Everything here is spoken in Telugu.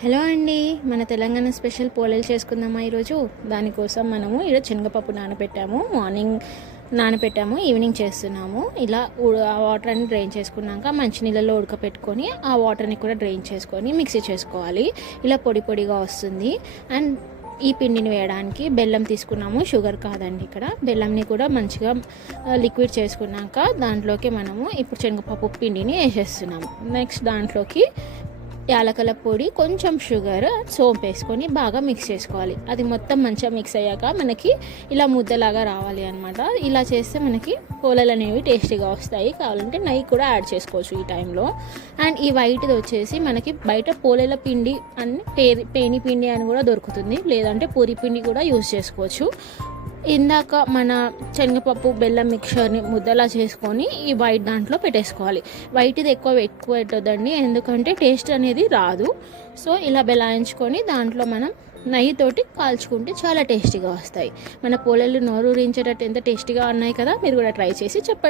హలో అండి, మన తెలంగాణ స్పెషల్ పోలేలు చేసుకుందామా ఈరోజు. దానికోసం మనము ఈరోజు శనగపప్పు నానబెట్టాము. మార్నింగ్ నానబెట్టాము, ఈవినింగ్ చేస్తున్నాము. ఇలా ఆ వాటర్ అన్ని డ్రైన్ చేసుకున్నాక మంచినీళ్ళలో ఉడకపెట్టుకొని ఆ వాటర్ని కూడా డ్రైన్ చేసుకొని మిక్సీ చేసుకోవాలి. ఇలా పొడి పొడిగా వస్తుంది. అండ్ ఈ పిండిని వేయడానికి బెల్లం తీసుకున్నాము, షుగర్ కాదండి. ఇక్కడ బెల్లంని కూడా మంచిగా లిక్విడ్ చేసుకున్నాక దాంట్లోకి మనము ఇప్పుడు శనగపప్పు పిండిని వేసేస్తున్నాము. నెక్స్ట్ దాంట్లోకి యాలకల పొడి, కొంచెం షుగర్, సోంపు వేసుకొని బాగా మిక్స్ చేసుకోవాలి. అది మొత్తం మంచిగా మిక్స్ అయ్యాక మనకి ఇలా ముద్దలాగా రావాలి అనమాట. ఇలా చేస్తే మనకి పోలేలు అనేవి టేస్టీగా వస్తాయి. కావాలంటే నెయ్యి కూడా యాడ్ చేసుకోవచ్చు ఈ టైంలో. అండ్ ఈ వైట్ది వచ్చేసి మనకి బయట పోలేల పిండి అని పేని పిండి అని కూడా దొరుకుతుంది, లేదంటే పూరి పిండి కూడా యూజ్ చేసుకోవచ్చు. ఇందాక మన శనగపప్పు బెల్లం మిక్చర్ని ముద్దలా చేసుకొని ఈ వైట్ దాంట్లో పెట్టేసుకోవాలి. వైట్ది ఎక్కువ పెట్టొద్దండి, ఎందుకంటే టేస్ట్ అనేది రాదు. సో ఇలా బెలాయించుకొని దాంట్లో మనం నెయ్యితోటి కాల్చుకుంటే చాలా టేస్టీగా వస్తాయి. మన పోలేలు నోరూరించేటట్టు ఎంత టేస్టీగా ఉన్నాయి కదా. మీరు కూడా ట్రై చేసి చెప్పండి.